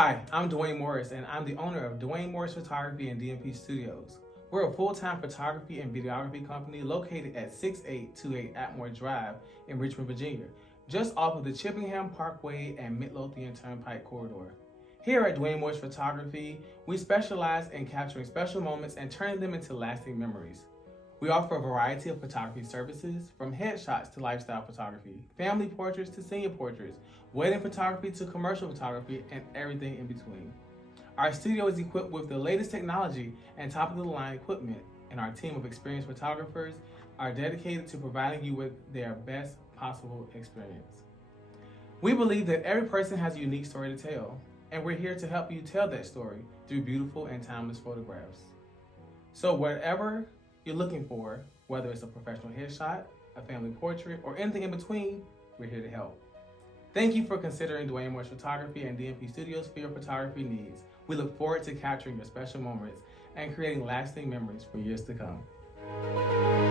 Hi, I'm Dwayne Morris, and I'm the owner of Dwayne Morris Photography and DMP Studios. We're a full-time photography and videography company located at 6828 Atmore Drive in Richmond, Virginia, just off of the Chippenham Parkway and Midlothian Turnpike corridor. Here at Dwayne Morris Photography, we specialize in capturing special moments and turning them into lasting memories. We offer a variety of photography services, from headshots to lifestyle photography, family portraits to senior portraits, wedding photography to commercial photography, and everything in between. Our studio is equipped with the latest technology and top-of-the-line equipment, and our team of experienced photographers are dedicated to providing you with their best possible experience. We believe that every person has a unique story to tell, and we're here to help you tell that story through beautiful and timeless photographs. So whatever you're looking for, whether it's a professional headshot, a family portrait, or anything in between, we're here to help. Thank you for considering Dwayne Morris Photography and DMP Studios for your photography needs. We look forward to capturing your special moments and creating lasting memories for years to come.